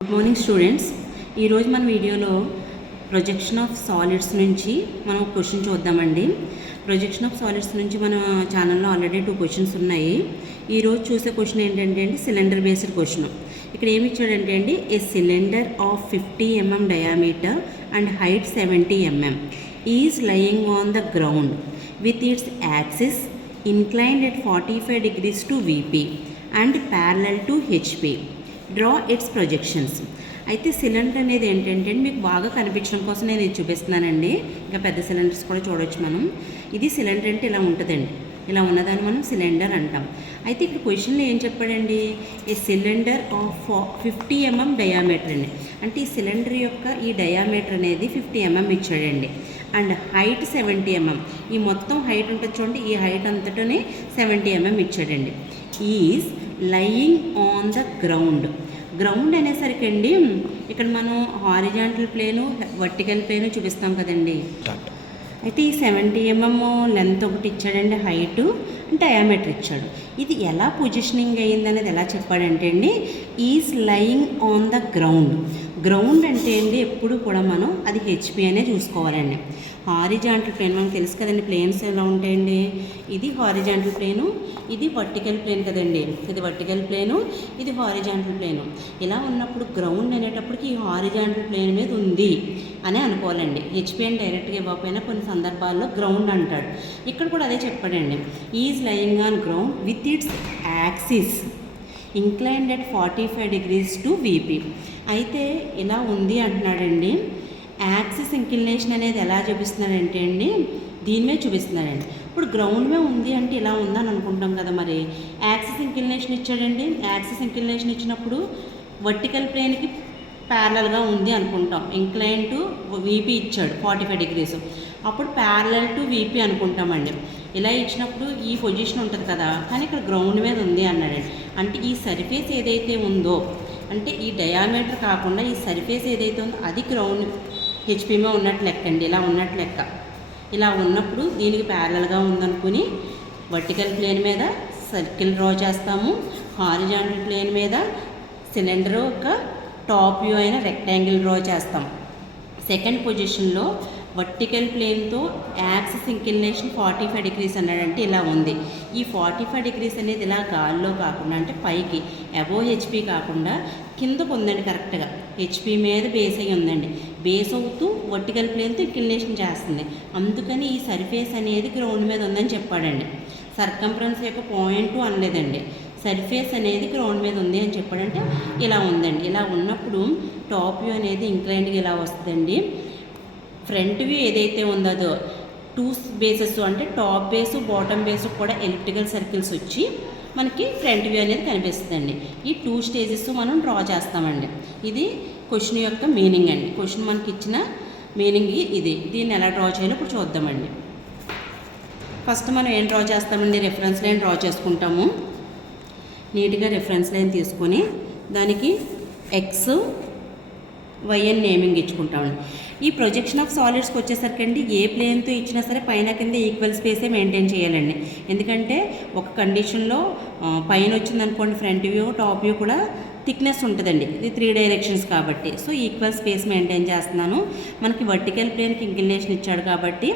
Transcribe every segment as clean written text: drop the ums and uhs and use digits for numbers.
Good morning students. ఈరోజు మన వీడియోలో ప్రొజెక్షన్ ఆఫ్ సాలిడ్స్ నుంచి మనం క్వశ్చన్ చూద్దామండి. ప్రొజెక్షన్ ఆఫ్ సాలిడ్స్ నుంచి మన ఛానల్లో ఆల్రెడీ 2 క్వశ్చన్స్ ఉన్నాయి. ఈరోజు చూసే క్వశ్చన్ ఏంటంటే అండి, సిలిండర్ బేస్డ్ క్వశ్చన్. ఇక్కడ ఏమి ఇచ్చాడంటే అండి, a cylinder of 50 mm diameter and height 70 mm is lying on the ground with its axis inclined at 45 degrees to VP and parallel to HP. Draw it's projections. అయితే cylinder అనేది ఏంటంటే మీకు బాగా కనిపించడం కోసం నేను ఇది చూపిస్తున్నానండి. ఇంకా పెద్ద సిలిండర్స్ కూడా చూడవచ్చు మనం. ఇది సిలిండర్ అంటే ఇలా ఉంటుందండి. ఇలా ఉన్నదాన్ని మనం సిలిండర్ అంటాం. అయితే ఇక్కడ క్వశ్చన్లో ఏం చెప్పాడండి, ఏ సిలిండర్ ఆఫ్ 50 mm డయామీటర్ అండి. అంటే ఈ సిలిండర్ యొక్క ఈ డయామీటర్ అనేది 50 mm ఇచ్చాడండి. And height 70 mm. ఈ మొత్తం హైట్ ఉంటుంది చూడండి, ఈ హైట్ అంతటనే 70 mm ఇచ్చాడండి. Is lying on the ground. Ground అనేసరికి అండి ఇక్కడ మనం హారిజాంటల్ ప్లేను, వర్టికల్ ప్లేను చూపిస్తాం కదండి. అయితే ఈ 70 mm లెంత్ ఒకటి ఇచ్చాడండి, హైటు, డయామీటర్ ఇచ్చాడు. ఇది ఎలా పొజిషనింగ్ అయ్యింది అనేది ఎలా చెప్పాడంటే అండి, is lying on the ground. Ground అంటే అండి ఎప్పుడు కూడా మనం అది హెచ్పి అనే చూసుకోవాలండి. హారిజాంటల్ ప్లేన్ మనకు తెలుసు కదండి, ప్లేన్స్ ఎలా ఉంటాయండి. ఇది హారిజాంటల్ ప్లేను, ఇది వర్టికల్ ప్లేన్ కదండి. ఇది వర్టికల్ ప్లేను, ఇది హారిజాంటల్ ప్లేను. ఇలా ఉన్నప్పుడు గ్రౌండ్ అనేటప్పటికి ఈ హారిజాంటల్ ప్లేన్ మీద ఉంది అని అనుకోవాలండి. హెచ్పి అని డైరెక్ట్గా ఇవ్వకపోయినా కొన్ని సందర్భాల్లో గ్రౌండ్ అంటాడు. ఇక్కడ కూడా అదే చెప్పాడండి, is lying on ground with its axis inclined at 45 degrees to VP. అయితే ఇలా ఉంది అంటున్నాడండి. యాక్సిస్ ఇంక్లినేషన్ అనేది ఎలా చూపిస్తున్నాడంటే అండి, దీని మీద చూపిస్తున్నాడండి. ఇప్పుడు గ్రౌండ్ మీద ఉంది అంటే ఇలా ఉందని అనుకుంటాం కదా, మరి యాక్సిస్ ఇంక్లినేషన్ ఇచ్చాడండి. యాక్సిస్ ఇంక్లినేషన్ ఇచ్చినప్పుడు వర్టికల్ ప్లేన్కి ప్యారలల్గా ఉంది అనుకుంటాం. ఇంక్లైన్ టు VP ఇచ్చాడు 45 degrees. అప్పుడు ప్యారలల్ టు VP అనుకుంటామండి. ఇలా ఇచ్చినప్పుడు ఈ పొజిషన్ ఉంటుంది కదా, కానీ ఇక్కడ గ్రౌండ్ మీద ఉంది అన్నాడండి. అంటే ఈ సర్ఫేస్ ఏదైతే ఉందో, అంటే ఈ డయామీటర్ కాకుండా ఈ సర్ఫేస్ ఏదైతే ఉందో అది గ్రౌండ్ హెచ్పిలో ఉన్నట్టు లెక్క అండి. ఇలా ఉన్నట్టు లెక్క. ఇలా ఉన్నప్పుడు దీనికి ప్యారలల్గా ఉందనుకుని వర్టికల్ ప్లేన్ మీద సర్కిల్ డ్రా చేస్తాము. హారిజాంటల్ ప్లేన్ మీద సిలిండర్ యొక్క టాప్ వ్యూ అయిన రెక్టాంగిల్ డ్రా చేస్తాం. సెకండ్ పొజిషన్లో వర్టికల్ ప్లేన్తో యాక్సిస్ ఇంక్లినేషన్ 45 degrees అన్నాడంటే ఇలా ఉంది. ఈ 45 degrees అనేది ఇలా గాల్లో కాకుండా, అంటే పైకి అబోవ్ హెచ్పి కాకుండా కిందకు ఉందండి. కరెక్ట్గా హెచ్పి మీద బేస్ అయ్యి ఉందండి. బేస్ అవుతూ వర్టికల్ ప్లేన్తో ఇంక్లినేషన్ చేస్తుంది. అందుకని ఈ సర్ఫేస్ అనేది గ్రౌండ్ మీద ఉందని చెప్పాడండి. సర్కంఫరెన్స్ యొక్క పాయింట్ అనలేదండి, సర్ఫేస్ అనేది గ్రౌండ్ మీద ఉంది అని చెప్పాడంటే ఇలా ఉందండి. ఇలా ఉన్నప్పుడు టాప్ వ్యూ అనేది ఇంక్లైన్డ్గా ఇలా వస్తుందండి. ఫ్రంట్ వ్యూ ఏదైతే ఉందో 2 బేసెస్, అంటే టాప్ బేసు బాటమ్ బేసు కూడా ఎలిప్టికల్ సర్కిల్స్ వచ్చి మనకి ఫ్రంట్ వ్యూ అనేది కనిపిస్తుందండి. ఈ 2 స్టేజెస్ మనం డ్రా చేస్తామండి. ఇది క్వశ్చన్ యొక్క మీనింగ్ అండి. క్వశ్చన్ మనకి ఇచ్చిన మీనింగ్ ఇది. దీన్ని ఎలా డ్రా చేయాలో ఇప్పుడు చూద్దామండి. ఫస్ట్ మనం ఏం డ్రా చేస్తామండి, రెఫరెన్స్ లైన్ డ్రా చేసుకుంటాము. నీట్గా రెఫరెన్స్ లైన్ తీసుకొని దానికి ఎక్స్ వై అని నేమింగ్ ఇచ్చుకుంటామండి. ఈ ప్రొజెక్షన్ ఆఫ్ సాలిడ్స్కి వచ్చేసరికి అండి ఏ ప్లేన్తో ఇచ్చినా సరే పైన కింద ఈక్వల్ స్పేసే మెయింటైన్ చేయాలండి. ఎందుకంటే ఒక కండిషన్లో పైన వచ్చిందనుకోండి ఫ్రంట్ వ్యూ, టాప్ వ్యూ కూడా థిక్నెస్ ఉంటుందండి. ఇది 3 డైరెక్షన్స్ కాబట్టి. సో ఈక్వల్ స్పేస్ మెయింటైన్ చేస్తున్నాను. మనకి వర్టికల్ ప్లేన్కి ఇంక్లినేషన్ ఇచ్చాడు కాబట్టి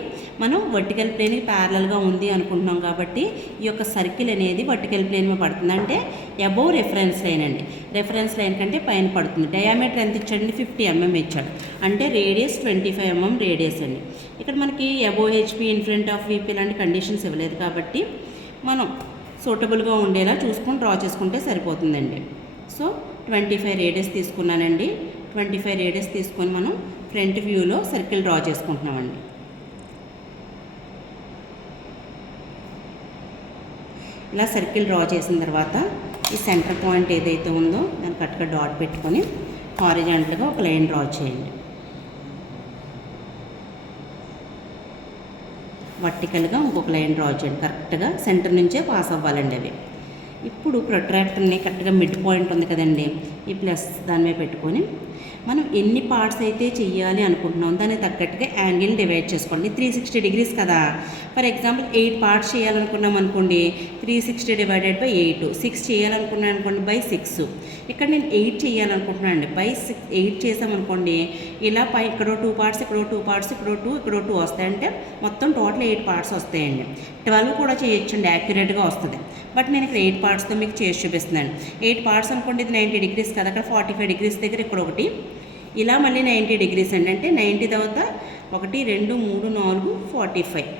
మనం వర్టికల్ ప్లేన్కి ప్యారలల్గా ఉంది అనుకుంటున్నాం కాబట్టి ఈ యొక్క సర్కిల్ అనేది వర్టికల్ ప్లేన్ మీద పడుతుంది. అంటే అబోవ్ రెఫరెన్స్ లైన్ అండి. రెఫరెన్స్ లైన్ కంటే పైన పడుతుంది. డయామీటర్ ఎంత ఇచ్చాడండి, 50 mm ఇచ్చాడు. అంటే రేడియస్ 25 mm రేడియస్ అండి. ఇక్కడ మనకి above HP, in front of VP లాంటి కండిషన్స్ ఇవ్వలేదు కాబట్టి మనం సూటబుల్గా ఉండేలా చూసుకొని డ్రా చేసుకుంటే సరిపోతుందండి. సో 25 రేడియస్ తీసుకున్నానండి. 25 రేడియస్ తీసుకొని మనం ఫ్రంట్ వ్యూలో సర్కిల్ డ్రా చేసుకుంటున్నామండి. ఇలా సర్కిల్ డ్రా చేసిన తర్వాత ఈ సెంటర్ పాయింట్ ఏదైతే ఉందో దాన్ని కరెక్ట్గా డాట్ పెట్టుకొని హారిజాంటల్గా ఒక లైన్ డ్రా చేయండి. వర్టికల్గా ఇంకొక లైన్ డ్రా చేయండి. కరెక్ట్గా సెంటర్ నుంచే పాస్ అవ్వాలండి అవి. ఇప్పుడు ప్రొట్రాక్టర్ని కరెక్ట్గా మిడ్ పాయింట్ ఉంది కదండి, ఈ ప్లస్ దాని మీద పెట్టుకొని మనం ఎన్ని పార్ట్స్ అయితే చెయ్యాలి అనుకుంటున్నాం దానికి తగ్గట్టుగా యాంగిల్ డివైడ్ చేసుకోండి. 360 degrees కదా. ఫర్ ఎగ్జాంపుల్ 8 పార్ట్స్ చేయాలనుకున్నాం అనుకోండి, 360 డివైడెడ్ బై 8. 6 చేయాలనుకున్నాను అనుకోండి బై 6. ఇక్కడ నేను 8 చేయాలనుకుంటున్నాను అండి, బై 8 చేసామనుకోండి, ఇలా పై ఇక్కడ 2 పార్ట్స్, ఇక్కడ 2 పార్ట్స్, ఇక్కడ 2, ఇక్కడ 2 వస్తాయంటే మొత్తం టోటల్ 8 పార్ట్స్ వస్తాయండి. 12 కూడా చేయొచ్చండి, యాక్యురేట్గా వస్తుంది. బట్ నేను ఇక్కడ 8 పార్ట్స్తో మీకు చేసి చూపిస్తున్నాను. 8 పార్ట్స్ అనుకోండి, ఇది 90 degrees కదా, అక్కడ 45 degrees దగ్గర ఇక్కడ ఒకటి, ఇలా మళ్ళీ 90 degrees అండి. అంటే 90 తర్వాత 1 2 3 4 45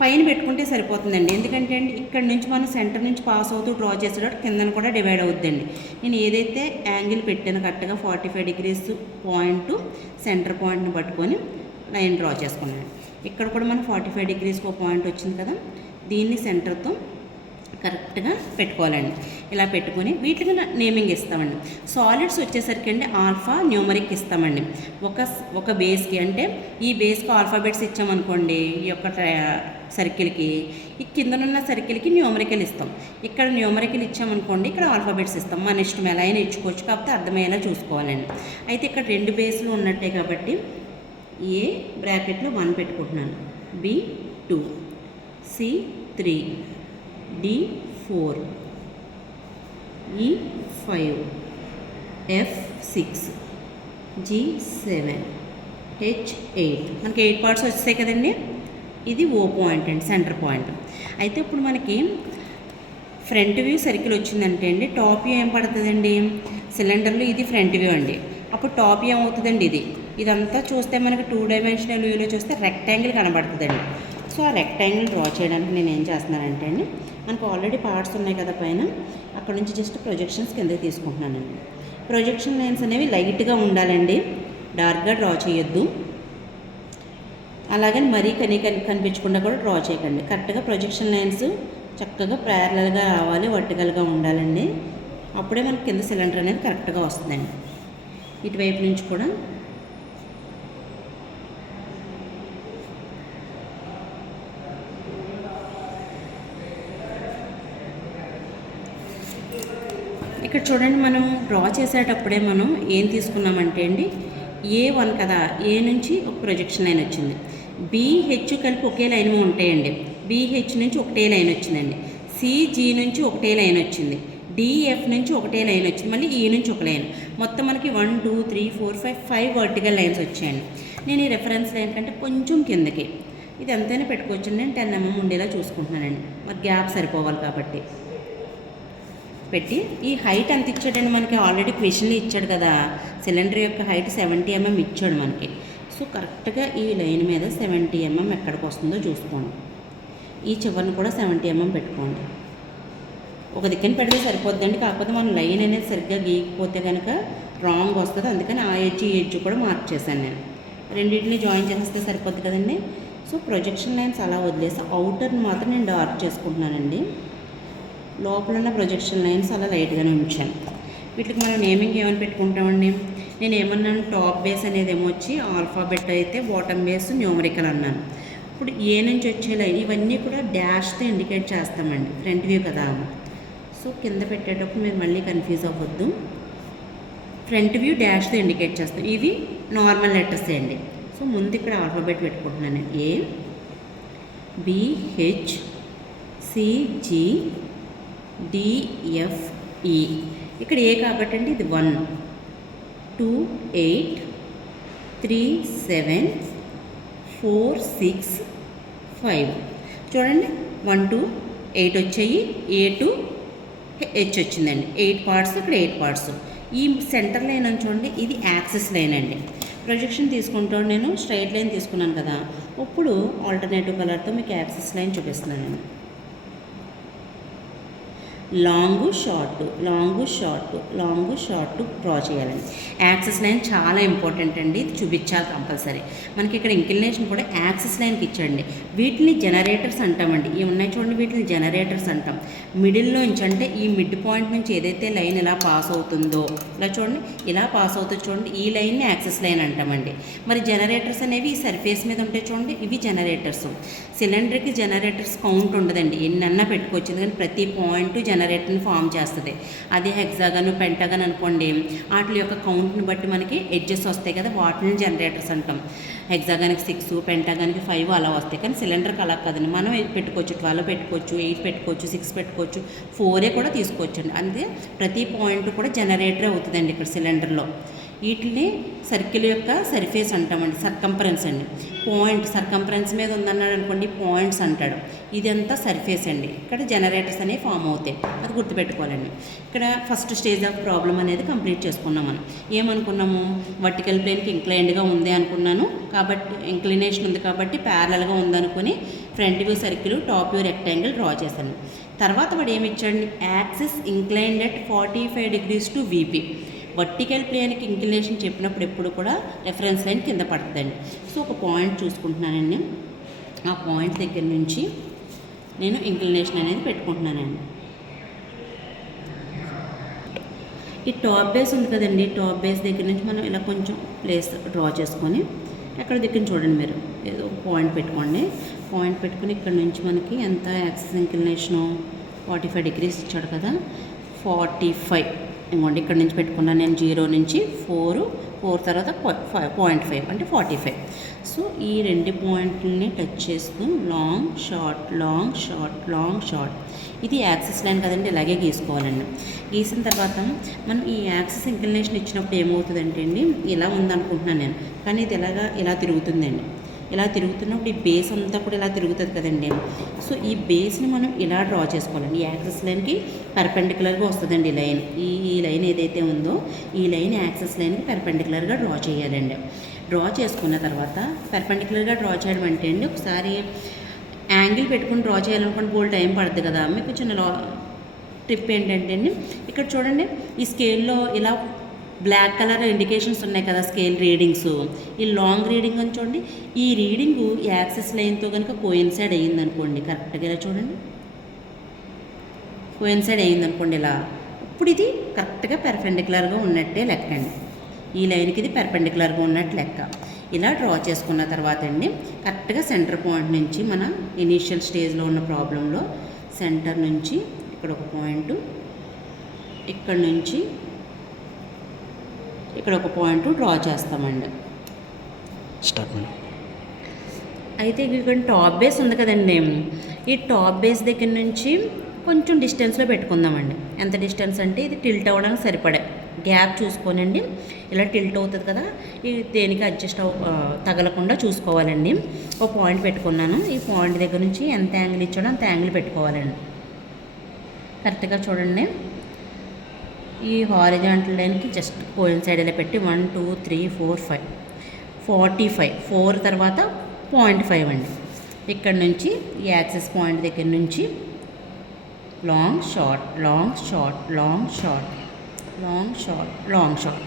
పైన పెట్టుకుంటే సరిపోతుందండి. ఎందుకంటే అండి ఇక్కడ నుంచి మనం సెంటర్ నుంచి పాస్ అవుతూ డ్రా చేసేటప్పుడు కిందన కూడా డివైడ్ అవుతుందండి. నేను ఏదైతే యాంగిల్ పెట్టానో కరెక్ట్గా 45 degrees పాయింట్ సెంటర్ పాయింట్ని పట్టుకొని లైన్ డ్రా చేసుకున్నాను. ఇక్కడ కూడా మనం 45 degrees ఒక పాయింట్ వచ్చింది కదా, దీన్ని సెంటర్తో కరెక్ట్గా పెట్టుకోవాలండి. ఇలా పెట్టుకొని వీటికి నేమింగ్ ఇస్తామండి. సాలిడ్స్ వచ్చేసరికి అండి ఆల్ఫా న్యూమరిక్ ఇస్తామండి. ఒక బేస్కి, అంటే ఈ బేస్కి ఆల్ఫాబెట్స్ ఇచ్చామనుకోండి, ఈ యొక్క సర్కిల్కి, ఈ కిందనున్న సర్కిల్కి న్యూమరికల్ ఇస్తాం. ఇక్కడ న్యూమరికల్ ఇచ్చామనుకోండి, ఇక్కడ ఆల్ఫాబెట్స్ ఇస్తాం. మన ఇష్టం ఎలా అయినా ఇచ్చుకోవచ్చు, కాకపోతే అర్థమయ్యేలా చూసుకోవాలండి. అయితే ఇక్కడ 2 బేస్లు ఉన్నట్టే కాబట్టి ఏ బ్రాకెట్లో 1 పెట్టుకుంటున్నాను, B 2, C 3, D 4, E 5, F 6, G 7, H 8. మనకి 8 పార్ట్స్ వచ్చాయి కదండి. ఇది O పాయింట్ అండి, సెంటర్ పాయింట్. అయితే ఇప్పుడు మనకి ఫ్రంట్ వ్యూ సర్కిల్ వచ్చిందంటే అండి, టాప్ వ్యూ ఏం పడుతుందండి, సిలిండర్లో ఇది ఫ్రంట్ వ్యూ అండి. అప్పుడు టాప్ వ్యూ ఏమవుతుందండి, ఇదంతా చూస్తే మనకి 2 dimensional వ్యూలో చూస్తే రెక్టాంగిల్ కనబడుతుందండి. సో ఆ రెక్టాంగిల్ డ్రా చేయడానికి నేను ఏం చేస్తున్నానంటే అండి, మనకు ఆల్రెడీ పార్ట్స్ ఉన్నాయి కదా పైన, అక్కడ నుంచి జస్ట్ ప్రొజెక్షన్స్ కిందకి తీసుకుంటున్నానండి. ప్రొజెక్షన్ లైన్స్ అనేవి లైట్గా ఉండాలండి, డార్క్గా డ్రా చేయొద్దు. అలాగని మరీ కనిపించకుండా కూడా డ్రా చేయకండి. కరెక్ట్గా ప్రొజెక్షన్ లైన్స్ చక్కగా ప్యారలల్గా రావాలి, వర్టికల్గా ఉండాలండి. అప్పుడే మనకి కింద సిలిండర్ అనేది కరెక్ట్గా వస్తుందండి. ఇటువైపు నుంచి కూడా ఇక్కడ చూడండి, మనం డ్రా చేసేటప్పుడే మనం ఏం తీసుకున్నామంటే అండి, A1 కదా, A నుంచి ఒక ప్రొజెక్షన్ లైన్ వచ్చింది. BH కలిపి ఒకే లైన్ ఉంటాయండి. BH నుంచి ఒకటే లైన్ వచ్చిందండి. CG నుంచి ఒకటే లైన్ వచ్చింది. DF నుంచి ఒకటే లైన్ వచ్చింది. మళ్ళీ E నుంచి ఒక లైన్. మొత్తం మనకి 1 2 3 4 5 వర్టికల్ లైన్స్ వచ్చాయండి. నేను ఈ రెఫరెన్స్ లైన్ కంటే కొంచెం కిందకి, ఇది ఎంతైనా పెట్టుకోవచ్చండి. నేను 10 mm ఉండేలా చూసుకుంటున్నానండి, మరి గ్యాప్ సరిపోవాలి కాబట్టి పెట్టి. ఈ హైట్ ఎంత ఇచ్చాడండి మనకి, ఆల్రెడీ క్వశ్చన్లు ఇచ్చాడు కదా, సిలిండర్ యొక్క హైట్ 70 mm ఇచ్చాడు మనకి. సో కరెక్ట్గా ఈ లైన్ మీద 70 mm ఎక్కడికి వస్తుందో చూసుకోండి. ఈ చివరిని కూడా 70 mm పెట్టుకోండి. ఒక దిక్కుని పెడితే సరిపోద్దండి, కాకపోతే మన లైన్ అనేది సరిగ్గా గీయకపోతే కనుక రాంగ్ వస్తుంది. అందుకని ఆ ఎడ్జ్ ఈ ఎడ్జ్ కూడా మార్క్ చేశాను నేను. రెండింటిని జాయిన్ చేస్తే సరిపోద్ది కదండి. సో ప్రొజెక్షన్ లైన్స్ అలా వదిలేసి అవుటర్ని మాత్రం నేను డార్క్ చేసుకుంటున్నానండి. లోపల ఉన్న ప్రొజెక్షన్ లైన్స్ అలా లైట్గానే ఉంచాను. వీటికి మనం నేమింగ్ ఏమని పెట్టుకుంటామండి, నేను ఏమన్నాను, టాప్ బేస్ అనేది ఏమొచ్చి ఆల్ఫాబెట్ అయితే, బాటమ్ బేస్ న్యూమరికల్ అన్నాను. ఇప్పుడు ఏ నుంచి వచ్చేలా ఇవన్నీ కూడా డాష్తో ఇండికేట్ చేస్తామండి, ఫ్రంట్ వ్యూ కదా. సో కింద పెట్టేటప్పుడు మీరు మళ్ళీ కన్ఫ్యూజ్ అవ్వద్దు, ఫ్రంట్ వ్యూ డాష్తో ఇండికేట్ చేస్తాం. ఇవి నార్మల్ లెటర్స్ అండి. సో ముందు ఇక్కడ ఆల్ఫాబెట్ పెట్టుకుంటున్నాను, A B H C G D F E. ఇక్కడ ఏ కాబట్టి అండి, ఇది 1 2 8 3 7 4 6 5. చూడండి 1 2 8 వచ్చాయి, A to H వచ్చిందండి. 8 పార్ట్స్, ఇక్కడ 8 పార్ట్స్. ఈ సెంటర్ లైన్ అని చూడండి, ఇది యాక్సిస్ లైన్ అండి. ప్రొజెక్షన్ తీసుకుంటాను, నేను స్ట్రైట్ లైన్ తీసుకున్నాను కదా. ఇప్పుడు ఆల్టర్నేటివ్ కలర్తో మీకు యాక్సిస్ లైన్ చూపిస్తున్నాను నేను. Long short long short long short draw చేయాలండి. యాక్సిస్ లైన్ చాలా ఇంపార్టెంట్ అండి, ఇది చూపించాలి కంపల్సరీ. మనకి ఇక్కడ ఇంక్లినేషన్ కూడా యాక్సిస్ లైన్కి ఇచ్చండి. వీటిని జనరేటర్స్ అంటామండి. ఇవి ఉన్నాయి చూడండి, వీటిని జనరేటర్స్ అంటాం. మిడిల్లో నుంచి, అంటే ఈ మిడ్ పాయింట్ నుంచి ఏదైతే లైన్ ఇలా పాస్ అవుతుందో, ఇలా చూడండి, ఇలా పాస్ అవుతుంది చూడండి, ఈ లైన్ని యాక్సిస్ లైన్ అంటామండి. మరి జనరేటర్స్ అనేవి ఈ సర్ఫేస్ మీద ఉంటాయి చూడండి, ఇవి జనరేటర్స్. సిలిండర్కి జనరేటర్స్ కౌంట్ ఉండదండి, ఎన్నన్నా పెట్టుకోవచ్చు, కానీ ప్రతి పాయింట్ జనరేటర్ జనరేటర్ని ఫామ్ చేస్తుంది. అదే హెక్సాగన్, పెంటాగన్ అనుకోండి, వాటి యొక్క కౌంట్ని బట్టి మనకి ఎడ్జెస్ వస్తాయి కదా, వాటిని జనరేటర్స్ అంటాం. హెక్సాగన్కి 6, పెంటాగన్కి 5 అలా వస్తాయి. కానీ సిలిండర్కి అలా కదండి, మనం పెట్టుకోవచ్చు, 12 పెట్టుకోవచ్చు, 8 పెట్టుకోవచ్చు, 6 పెట్టుకోవచ్చు, 4 కూడా తీసుకోవచ్చు అండి. అంటే ప్రతి పాయింట్ కూడా జనరేటర్ అవుతుందండి ఇక్కడ సిలిండర్లో. వీటిని సర్కిల్ యొక్క సర్ఫేస్ అంటామండి, సర్కంఫరెన్స్ అండి. పాయింట్ సర్కంఫరెన్స్ మీద ఉందన్నాడు అనుకోండి, పాయింట్స్ అంటాడు. ఇదంతా సర్ఫేస్ అండి. ఇక్కడ జనరేటర్స్ అనేవి ఫామ్ అవుతాయి, అది గుర్తుపెట్టుకోవాలండి. ఇక్కడ ఫస్ట్ స్టేజ్ ఆఫ్ ప్రాబ్లం అనేది కంప్లీట్ చేసుకున్నాం. మనం ఏమనుకున్నాము, వర్టికల్ ప్లేన్కి ఇంక్లైన్డ్గా ఉంది అనుకున్నాను, కాబట్టి ఇంక్లినేషన్ ఉంది కాబట్టి ప్యారలల్గా ఉందనుకుని front view circle, top view rectangle draw చేశాను. తర్వాత వాడు ఏమి ఇచ్చాడు, axis inclined at 45 degrees to VP. Vertical ప్లేన్కి ఇంక్లినేషన్ చెప్పినప్పుడు ఎప్పుడు కూడా రెఫరెన్స్ లైన్ కింద పడుతుందండి. సో ఒక పాయింట్ చూసుకుంటున్నానండి, ఆ పాయింట్ దగ్గర నుంచి నేను ఇంక్లినేషన్ అనేది పెట్టుకుంటున్నానండి. ఈ టాప్ బేస్ ఉంది కదండి, టాప్ బేస్ దగ్గర నుంచి మనం ఇలా కొంచెం ప్లేస్ డ్రా చేసుకొని ఎక్కడ దగ్గర చూడండి, మీరు ఏదో పాయింట్ పెట్టుకోండి. పాయింట్ పెట్టుకుని ఇక్కడ నుంచి మనకి ఎంత యాక్సిస్ ఇంక్లినేషను 45 degrees ఇచ్చాడు కదా, 45 ఇంకోండి ఇక్కడ నుంచి పెట్టుకున్నాను నేను. 0 నుంచి 4 తర్వాత 0.5 అంటే 45. సో ఈ 2 పాయింట్లని టచ్ చేస్తూ long short, long short, long short, ఇది యాక్సిస్ లైన్ కదండి, ఇలాగే గీసుకోవాలండి. గీసిన తర్వాత మనం ఈ యాక్సిస్ ఇంక్లినేషన్ ఇచ్చినప్పుడు ఏమవుతుందంటే అండి, ఇలా ఉందనుకుంటున్నాను నేను, కానీ ఇది ఇలా తిరుగుతుందండి. ఇలా తిరుగుతున్నప్పుడు ఈ బేస్ అంతా కూడా ఇలా తిరుగుతుంది కదండి. సో ఈ బేస్ని మనం ఇలా డ్రా చేసుకోవాలండి. ఈ యాక్సిస్ లైన్కి పర్పెండిక్యులర్గా వస్తుందండి ఈ లైన్. ఈ లైన్ ఏదైతే ఉందో ఈ లైన్ యాక్సిస్ లైన్కి పర్పెండిక్యులర్గా డ్రా చేయాలండి. డ్రా చేసుకున్న తర్వాత పర్పెండిక్యులర్గా డ్రా చేయడం అంటే అండి, ఒకసారి యాంగిల్ పెట్టుకుని డ్రా చేయాలనుకోండి బోల్ టైం పడుతుంది కదా. మీకు చిన్న టిప్ ఏంటంటే అండి, ఇక్కడ చూడండి ఈ స్కేల్లో ఇలా బ్లాక్ కలర్ ఇండికేషన్స్ ఉన్నాయి కదా, స్కేల్ రీడింగ్స్. ఈ లాంగ్ రీడింగ్ అని చూడండి, ఈ రీడింగు యాక్సిస్ లైన్తో కనుక కోయిన్సైడ్ అయ్యిందనుకోండి, కరెక్ట్గా ఇలా చూడండి, కోయిన్సైడ్ అయ్యిందనుకోండి ఇలా, ఇప్పుడు ఇది కరెక్ట్గా పెర్పెండిక్యులర్గా ఉన్నట్టే లెక్క అండి. ఈ లైన్కి ఇది పెర్పెండిక్యులర్గా ఉన్నట్టు లెక్క. ఇలా డ్రా చేసుకున్న తర్వాత అండి, కరెక్ట్గా సెంటర్ పాయింట్ నుంచి మన ఇనీషియల్ స్టేజ్లో ఉన్న ప్రాబ్లంలో సెంటర్ నుంచి ఇక్కడ ఒక పాయింట్, ఇక్కడ నుంచి ఇక్కడ ఒక పాయింట్ డ్రా చేస్తామండి. స్టార్ట్. అయితే ఇక్కడ టాప్ బేస్ ఉంది కదండి, ఈ టాప్ బేస్ దగ్గర నుంచి కొంచెం డిస్టెన్స్లో పెట్టుకుందామండి. ఎంత డిస్టెన్స్ అంటే ఇది టిల్ట్ అవ్వడానికి సరిపడే గ్యాప్ చూసుకోనండి. ఇలా టిల్ట్ అవుతుంది కదా, ఇది దేనికి అడ్జస్ట్ తగలకుండా చూసుకోవాలండి. ఒక పాయింట్ పెట్టుకున్నాను, ఈ పాయింట్ దగ్గర నుంచి ఎంత యాంగిల్ ఇచ్చాడో అంత యాంగిల్ పెట్టుకోవాలండి. కరెక్ట్గా చూడండి, ఈ హారిజాంటల్ లైన్కి జస్ట్ కోయిన్సైడ్ ఇలా పెట్టి 1 2 3 4 5 45, 4 తర్వాత 0.5 అండి. ఇక్కడ నుంచి ఈ యాక్సిస్ పాయింట్ దగ్గర నుంచి long short, long short, long short, long short, long short,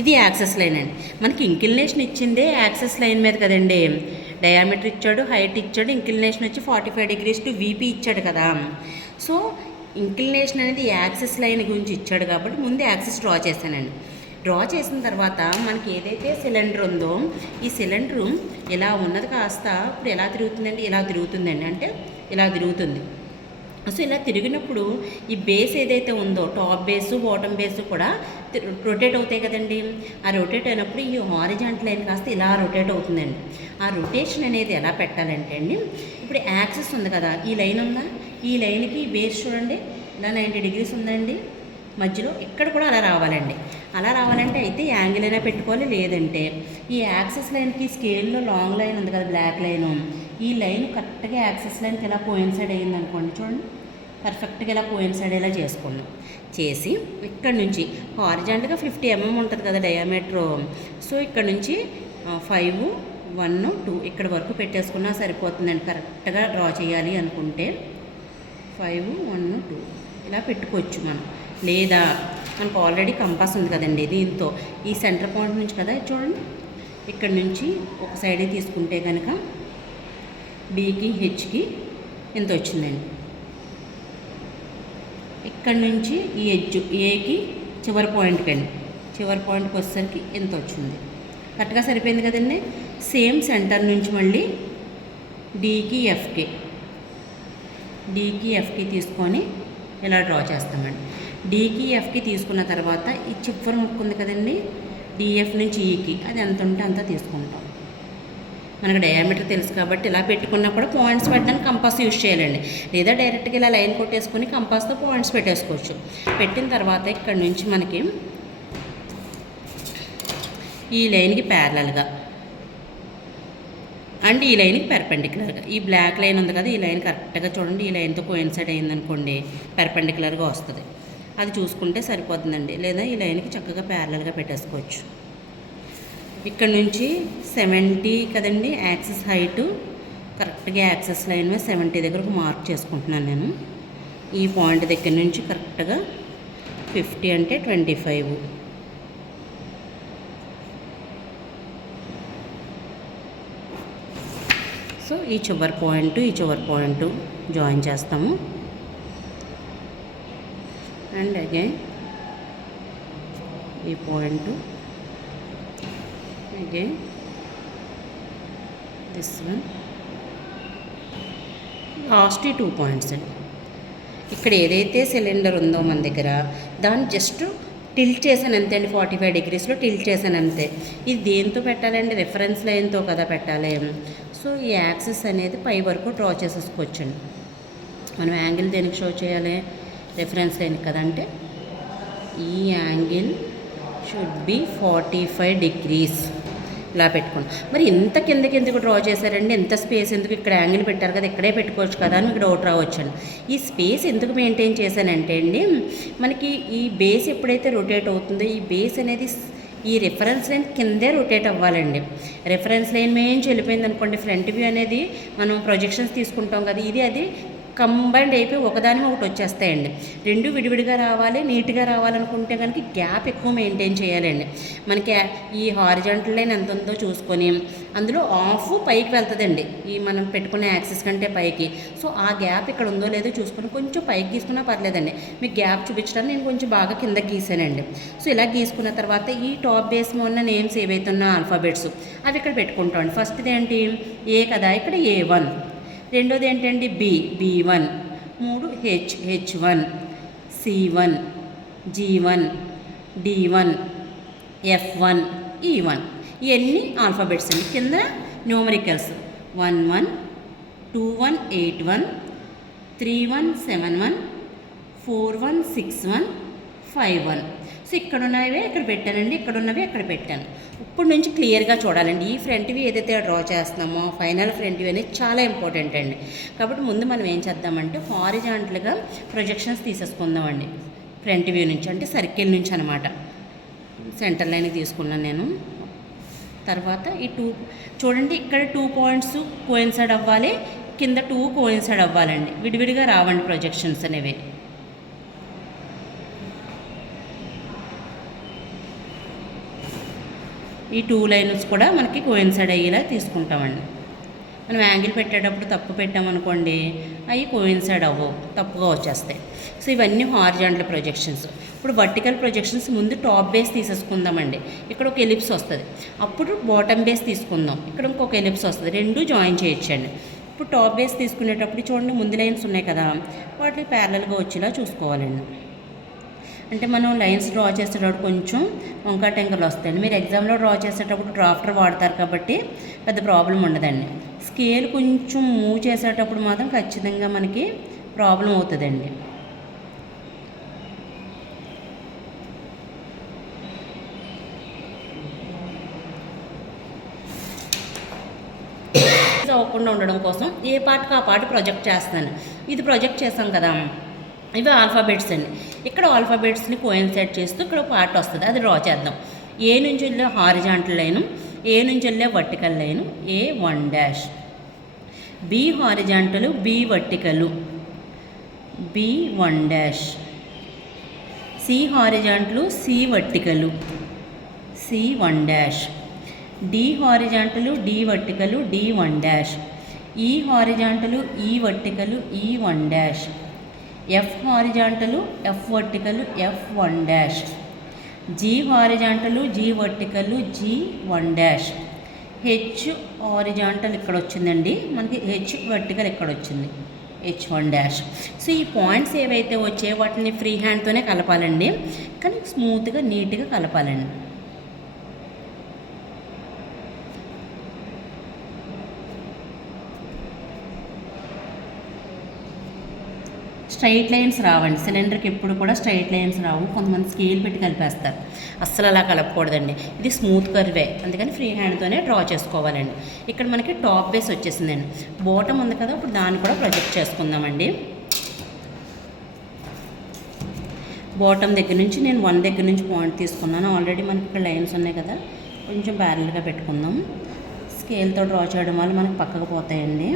ఇది యాక్సిస్ లైన్ అండి. మనకి ఇంక్లినేషన్ ఇచ్చిందే యాక్సిస్ లైన్ మీద కదండి. డయామీటర్ ఇచ్చాడు, హైట్ ఇచ్చాడు, ఇంక్లినేషన్ వచ్చి 45 degrees టు VP ఇచ్చాడు కదా. సో ఇంక్లినేషన్ అనేది యాక్సిస్ లైన్ గురించి ఇచ్చాడు కాబట్టి ముందు యాక్సిస్ డ్రా చేశానండి. డ్రా చేసిన తర్వాత మనకి ఏదైతే సిలిండర్ ఉందో ఈ సిలిండరు ఇలా ఉన్నది కాస్త ఇప్పుడు ఎలా తిరుగుతుందండి, ఇలా తిరుగుతుందండి, అంటే ఇలా తిరుగుతుంది. సో ఇలా తిరిగినప్పుడు ఈ బేస్ ఏదైతే ఉందో టాప్ బేసు బాటమ్ బేసు కూడా రొటేట్ అవుతాయి కదండి. ఆ రొటేట్ అయినప్పుడు ఈ హారిజాంటల్ లైన్ కాస్త ఇలా రొటేట్ అవుతుందండి. ఆ రొటేషన్ అనేది ఎలా పెట్టాలంటే అండి, ఇప్పుడు యాక్సిస్ ఉంది కదా, ఈ లైన్ ఉందా, ఈ లైన్కి బేస్ చూడండి ఇలా 90 degrees ఉందండి మధ్యలో, ఇక్కడ కూడా అలా రావాలండి. అలా రావాలంటే అయితే యాంగిల్ అయినా పెట్టుకోవాలి, లేదంటే ఈ యాక్సిస్ లైన్కి స్కేల్లో లాంగ్ లైన్ ఉంది కదా, బ్లాక్ లైను, ఈ లైన్ కరెక్ట్గా యాక్సిస్ లైన్కి ఎలా కోయిన్సైడ్ అయ్యింది అనుకోండి, చూడండి పర్ఫెక్ట్గా ఇలా కోయిన్సైడ్ ఇలా చేసుకోండి. చేసి ఇక్కడ నుంచి హారిజాంటల్గా 50 mm ఉంటుంది కదా డయామీటర్. సో ఇక్కడ నుంచి 5 1 2 ఇక్కడ వరకు పెట్టేసుకున్నా సరిపోతుందండి. కరెక్ట్గా డ్రా చేయాలి అనుకుంటే 5 1 2 ఇలా పెట్టుకోవచ్చు మనం. లేదా మనకు ఆల్రెడీ కంపాస్ ఉంది కదండి, దీంతో ఈ సెంటర్ పాయింట్ నుంచి కదా చూడండి, ఇక్కడ నుంచి ఒక సైడే తీసుకుంటే కనుక డీకి హెచ్కి ఎంత వచ్చిందండి. ఇక్కడ నుంచి ఈ ఎడ్జ్ ఏకి చివరి పాయింట్కి అండి, చివరి పాయింట్కి వచ్చేసరికి ఎంత వచ్చింది, కరెక్ట్గా సరిపోయింది కదండి. సేమ్ సెంటర్ నుంచి మళ్ళీ డీకి ఎఫ్కి తీసుకొని ఇలా డ్రా చేస్తామండి. డీకి ఎఫ్కి తీసుకున్న తర్వాత ఈ చివరి ముక్కు ఉంది కదండి, డిఎఫ్ నుంచి ఈకి అది ఎంత ఉంటే అంత తీసుకుంటాం. మనకు డయామీటర్ తెలుసు కాబట్టి ఇలా పెట్టుకున్నప్పుడు పాయింట్స్ పెట్టడానికి కంపాస్ యూజ్ చేయాలండి. లేదా డైరెక్ట్గా ఇలా లైన్ కొట్టేసుకుని కంపాస్తో పాయింట్స్ పెట్టేసుకోవచ్చు. పెట్టిన తర్వాత ఇక్కడ నుంచి మనకి ఈ లైన్కి ప్యారలల్గా అండ్ ఈ లైన్కి పెర్పెండిక్యులర్గా ఈ బ్లాక్ లైన్ ఉంది కదా, ఈ లైన్ కరెక్ట్గా చూడండి, ఈ లైన్తో కోయిన్సైడ్ అయిందనుకోండి పెర్పెండిక్యులర్గా వస్తుంది. అది చూసుకుంటే సరిపోతుందండి. లేదా ఈ లైన్కి చక్కగా ప్యారలల్గా పెట్టేసుకోవచ్చు. ఇక్కడ నుంచి 70 కదండి యాక్సిస్ హైటు, కరెక్ట్గా యాక్సిస్ లైన్ మీద 70 దగ్గర ఒక మార్క్ చేసుకుంటున్నాను నేను. ఈ పాయింట్ దగ్గర నుంచి కరెక్ట్గా 50 అంటే 25. సో ఈ చివరి పాయింట్ జాయిన్ చేస్తాము. అండ్ అగైన్ ఈ point, again this one, last 2 points అండి. ఇక్కడ ఏదైతే సిలిండర్ ఉందో మన దగ్గర దాన్ని జస్ట్ టిల్ట్ చేశాను అంతే అండి, 45 డిగ్రీస్లో టిల్ట్ చేశాను అంతే. ఇది దేంతో పెట్టాలండి, రిఫరెన్స్ లైన్తో కదా పెట్టాలి. సో ఈ యాక్సిస్ అనేది పై వరకు డ్రా చేసేసుకోవచ్చండి. మనం యాంగిల్ దేనికి షో చేయాలి, రిఫరెన్స్ లైన్ కదంటే ఈ యాంగిల్ షుడ్ బి 45 డిగ్రీస్ ఇలా పెట్టుకోండి. మరి ఇంత కిందకి ఎందుకు డ్రా చేశారండి, ఎంత స్పేస్ ఎందుకు, ఇక్కడ యాంగిల్ పెట్టారు కదా ఇక్కడే పెట్టుకోవచ్చు కదా అని మీకు డౌట్ రావచ్చండి. ఈ స్పేస్ ఎందుకు మెయింటైన్ చేశానంటే అండి, మనకి ఈ బేస్ ఎప్పుడైతే రొటేట్ అవుతుందో ఈ బేస్ అనేది ఈ రిఫరెన్స్ లైన్ కిందే రొటేట్ అవ్వాలండి. రిఫరెన్స్ లైన్ మేంచి వెళ్ళిపోయింది అనుకోండి, ఫ్రంట్ వ్యూ అనేది మనం ప్రొజెక్షన్స్ తీసుకుంటాం కదా, ఇది అది కంబైండ్ అయిపోయి ఒకదాని ఒకటి వచ్చేస్తాయండి. రెండు విడివిడిగా రావాలి, నీట్గా రావాలనుకుంటే కనుక గ్యాప్ ఎక్కువ మెయింటైన్ చేయాలండి. మనకి ఈ హారిజాంటల్ లైన్ ఎంత ఉందో చూసుకొని అందులో ఆఫ్ పైకి వెళ్తుందండి, ఈ మనం పెట్టుకునే యాక్సిస్ కంటే పైకి. సో ఆ గ్యాప్ ఇక్కడ ఉందో లేదో చూసుకొని కొంచెం పైకి గీసుకున్నా పర్లేదండి. మీకు గ్యాప్ చూపించడానికి నేను కొంచెం బాగా కింద గీసానండి. సో ఇలా గీసుకున్న తర్వాత ఈ టాప్ బేస్ ఉన్న నేమ్స్ ఏవైతున్నా ఆల్ఫాబెట్స్ అవి ఇక్కడ పెట్టుకుంటామండి. ఫస్ట్ది ఏంటి, ఏ కదా, ఇక్కడ A1. రెండోది ఏంటండి B1. 3 H1, C1, G1, D1, F1, E1. ఇవన్నీ ఆల్ఫాబెట్స్ అండి. కింద న్యూమరికల్స్ 11, 2181, 3171, 4161, 51. సో ఇక్కడ ఉన్నవే ఇక్కడ పెట్టానండి, ఇక్కడ ఉన్నవి అక్కడ పెట్టాను. ఇప్పుడు నుంచి క్లియర్గా చూడాలండి. ఈ ఫ్రంట్ వ్యూ ఏదైతే డ్రా చేస్తున్నామో ఫైనల్ ఫ్రంట్ వ్యూ అనేది చాలా ఇంపార్టెంట్ అండి. కాబట్టి ముందు మనం ఏం చేద్దామంటే హారిజాంటల్గా ప్రొజెక్షన్స్ తీసేసుకుందామండి ఫ్రంట్ వ్యూ నుంచి, అంటే సర్కిల్ నుంచి అనమాట. సెంటర్ లైన్కి తీసుకున్నాను నేను. తర్వాత ఈ 2 చూడండి, ఇక్కడ 2 పాయింట్స్ కోయిన్సైడ్ అవ్వాలి, కింద 2 కోయిన్సైడ్ అవ్వాలండి. విడివిడిగా రావండి ప్రొజెక్షన్స్ అనేవి. ఈ 2 లైన్స్ కూడా మనకి కోయిన్సైడ్ అయ్యేలా తీసుకుంటామండి. మనం యాంగిల్ పెట్టేటప్పుడు తప్పు పెట్టామనుకోండి అవి కోయిన్సైడ్ అవ్వవు, తప్పుగా వచ్చేస్తాయి. సో ఇవన్నీ హారిజాంటల్ ప్రొజెక్షన్స్. ఇప్పుడు వర్టికల్ ప్రొజెక్షన్స్ ముందు టాప్ బేస్ తీసేసుకుందామండి. ఇక్కడ ఒక ఎలిప్స్ వస్తుంది, అప్పుడు బాటమ్ బేస్ తీసుకుందాం, ఇక్కడ ఇంకొక ఎలిప్స్ వస్తుంది, రెండు జాయిన్ చేయొచ్చండి. ఇప్పుడు టాప్ బేస్ తీసుకునేటప్పుడు చూడండి ముందు లైన్స్ ఉన్నాయి కదా, వాటికి ప్యారలల్గా వచ్చేలా చూసుకోవాలండి. అంటే మనం లైన్స్ డ్రా చేసేటప్పుడు కొంచెం వంకా టెంకర్లు వస్తాయండి. మీరు ఎగ్జామ్లో డ్రా చేసేటప్పుడు డ్రాఫ్టర్ వాడతారు కాబట్టి పెద్ద ప్రాబ్లం ఉండదండి. స్కేల్ కొంచెం మూవ్ చేసేటప్పుడు మాత్రం ఖచ్చితంగా మనకి ప్రాబ్లం అవుతుందండి. అవ్వకుండా ఉండడం కోసం ఏ పార్ట్కి ఆ పార్ట్ ప్రొజెక్ట్ చేస్తాను. ఇది ప్రొజెక్ట్ చేస్తాం కదా, ఇవి ఆల్ఫాబెట్స్ అండి. ఇక్కడ ఆల్ఫాబెట్స్ని కోయిన్సైడ్ చేస్తూ ఇక్కడ పార్ట్ వస్తుంది, అది డ్రా చేద్దాం. ఏ నుంచి వెళ్ళే హారిజాంటల్ లైను, ఏ నుంచి వెళ్ళే vertical line A1, B హారిజాంటలు, B వర్టికలు B1, C హారిజాంటలు, C వర్టికలు C1, D హారిజాంటలు, D వర్టికలు D1, E హారిజాంటలు, E వర్టికలు E1, F హారిజాంటలు, F వర్టికలు F1, G హారిజాంటలు, G వర్టికలు G1, H horizontal ఇక్కడ వచ్చిందండి మనకి, H వర్టికల్ ఇక్కడ వచ్చింది H1 డాష్. సో ఈ పాయింట్స్ ఏవైతే వచ్చాయో వాటిని ఫ్రీ హ్యాండ్తోనే కలపాలండి, కానీ స్మూత్గా నీట్గా కలపాలండి. స్ట్రైట్ లైన్స్ రావండి సిలిండర్కి, ఎప్పుడు కూడా స్ట్రైట్ లైన్స్ రావు. కొంతమంది స్కేల్ పెట్టి కలిపేస్తారు, అస్సలు అలా కలపకూడదండి. ఇది స్మూత్ కర్వే, అందుకని ఫ్రీ హ్యాండ్తోనే డ్రా చేసుకోవాలండి. ఇక్కడ మనకి టాప్ బేస్ వచ్చేసిందండి, బాటమ్ ఉంది కదా, ఇప్పుడు దాన్ని కూడా ప్రొజెక్ట్ చేసుకుందామండి. బాటమ్ దగ్గర నుంచి నేను 1 దగ్గర నుంచి పాయింట్ తీసుకున్నాను. ఆల్రెడీ మనకి ఇక్కడ లైన్స్ ఉన్నాయి కదా, కొంచెం ప్యారల్గా పెట్టుకుందాం. స్కేల్తో డ్రా చేయడం వల్ల మనకి పక్కకు పోతాయండి.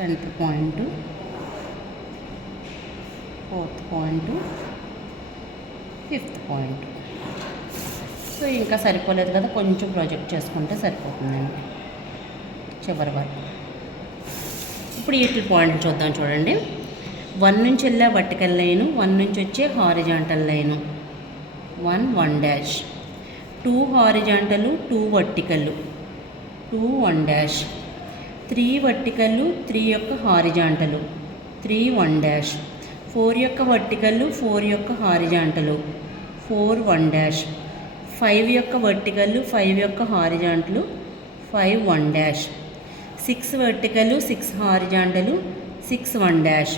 Centre point, 4th point, 5th point. So ఇంకా సరిపోలేదు కదా, కొంచెం ప్రొజెక్ట్ చేసుకుంటే సరిపోతుందండి చివరి వరకు. ఇప్పుడు వీటి పాయింట్ చూద్దాం చూడండి. 1 నుంచి వెళ్ళే వర్టికల్ లైను, 1 నుంచి వచ్చే horizontal line, 1 dash, 2 హారిజాంటలు, 2 vertical, 2 1 dash, 3 vertical, 3 యొక్క హారిజాంటలు, 3 1 డాష్, 4 యొక్క వర్టికల్, 4 యొక్క హారిజాంటలు, 4 1 డాష్, 5 యొక్క వర్టికల్, 5 యొక్క హారిజాంటలు, 5 1 dash, 6 vertical, 6 హారిజాంటలు, 6 1 dash,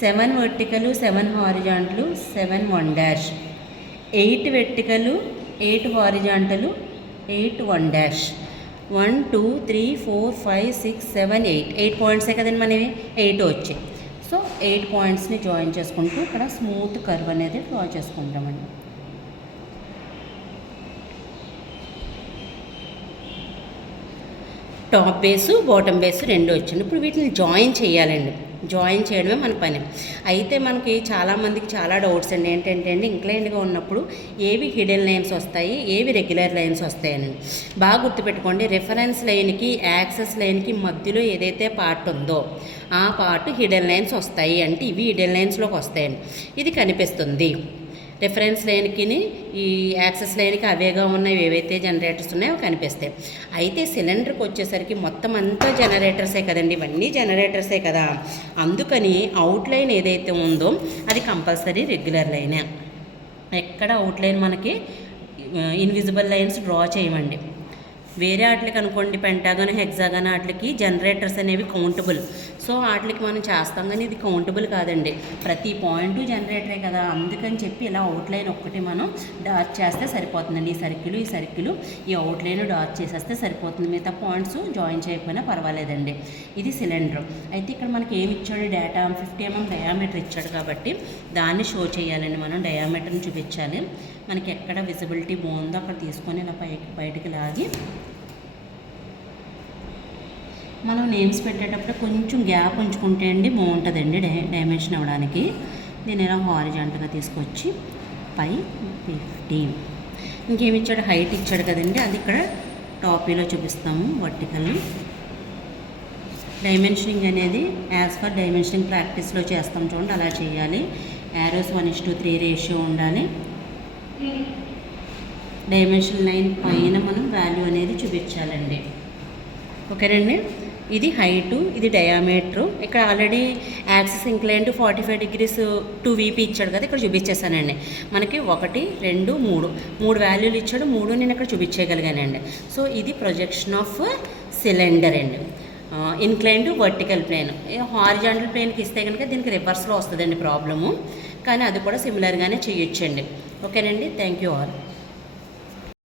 7 vertical, 7 హారిజాంటలు, 7 1 dash, 8 vertical, 8 హారిజాంటలు, 8 1 dash. 1 2 3 4 5 6 7 8 పాయింట్సే కదండి మనవి, 8 వచ్చాయి. సో 8 పాయింట్స్ని జాయిన్ చేసుకుంటూ ఇక్కడ స్మూత్ కర్వ్ అనేది డ్రా చేసుకుంటామండి. టాప్ బేసు బాటమ్ బేసు రెండు వచ్చింది. ఇప్పుడు వీటిని జాయిన్ చేయాలండి, జాయిన్ చేయడమే మన పని. అయితే మనకి చాలామందికి చాలా డౌట్స్ అండి, ఏంటంటే అండి ఇంక్లైన్డ్గా ఉన్నప్పుడు ఏవి హిడెన్ లైన్స్ వస్తాయి, ఏవి రెగ్యులర్ లైన్స్ వస్తాయని బాగా గుర్తుపెట్టుకోండి. రిఫరెన్స్ లైన్కి యాక్సెస్ లైన్కి మధ్యలో ఏదైతే పార్ట్ ఉందో ఆ పార్ట్ హిడెన్ లైన్స్ వస్తాయి, అంటే ఇవి హిడెన్ లైన్స్లోకి వస్తాయండి. ఇది కనిపిస్తుంది. రిఫరెన్స్ లైన్కి ఈ యాక్సెస్ లైన్కి అవేగా ఉన్నవి ఏవైతే జనరేటర్స్ ఉన్నాయో అవి కనిపిస్తాయి. అయితే సిలిండర్కి వచ్చేసరికి మొత్తం అంతా జనరేటర్సే కదండి, ఇవన్నీ జనరేటర్సే కదా, అందుకని అవుట్లైన్ ఏదైతే ఉందో అది కంపల్సరీ రెగ్యులర్ లైనే. ఎక్కడ అవుట్లైన్ మనకి ఇన్విజిబుల్ లైన్స్ డ్రా చేయమండి. వేరే వాటికి అనుకోండి పెంటాగాన్ హెక్సాగాన్ వాటికి జనరేటర్స్ అనేవి కౌంటబుల్, సో వాటికి మనం చేస్తాం, కానీ ఇది కౌంటబుల్ కాదండి. ప్రతి పాయింట్ జనరేటరే కదా, అందుకని చెప్పి ఇలా అవుట్లైన్ ఒక్కటి మనం డార్క్ చేస్తే సరిపోతుందండి. ఈ సర్కిల్ ఈ అవుట్లైన్ డార్క్ చేసేస్తే సరిపోతుంది, మిగతా పాయింట్స్ జాయిన్ చేయకపోయినా పర్వాలేదండి. ఇది సిలిండర్. అయితే ఇక్కడ మనకి ఏమి ఇచ్చాడు, డేటా 50 mm డయామీటర్ ఇచ్చాడు కాబట్టి దాన్ని షో చేయాలండి. మనం డయామీటర్ని చూపించాలి. మనకి ఎక్కడ విజిబిలిటీ బాగుందో అక్కడ తీసుకొని ఇలా బయటికి లాగి మనం నేమ్స్ పెట్టేటప్పుడు కొంచెం గ్యాప్ ఉంచుకుంటే అండి బాగుంటుందండి డైమెన్షన్ అవ్వడానికి. నేను ఇలా హారిజాంటల్గా తీసుకొచ్చి 550. ఇంకేమి ఇచ్చాడు, హైట్ ఇచ్చాడు కదండి, అది ఇక్కడ టాపీలో చూపిస్తాము. వర్టికల్ డైమెన్షనింగ్ అనేది యాజ్ పర్ డైమెన్షనింగ్ ప్రాక్టీస్లో చేస్తాం చూడండి, అలా చేయాలి. యారోస్ 1:3 రేషియో ఉండాలి. డైమెన్షన్ లైన్ పైన మనం వాల్యూ అనేది చూపించాలండి. ఓకేనండి, ఇది హైటు, ఇది డయామీటరు. ఇక్కడ already axis incline 45 degrees 2VP ఇచ్చాడు కదా, ఇక్కడ చూపించేసానండి. మనకి 1 2 3 వాల్యూలు ఇచ్చాడు, 3 నేను ఇక్కడ చూపించేయగలిగానండి. సో ఇది ప్రొజెక్షన్ ఆఫ్ సిలిండర్ అండి. Incline to vertical plane. Horizontal ప్లేన్కి ఇస్తే కనుక దీనికి రివర్స్లో వస్తుందండి ప్రాబ్లము, కానీ అది కూడా సిమిలర్గానే చేయొచ్చండి. ఓకేనండి, థ్యాంక్ యూ ఆల్.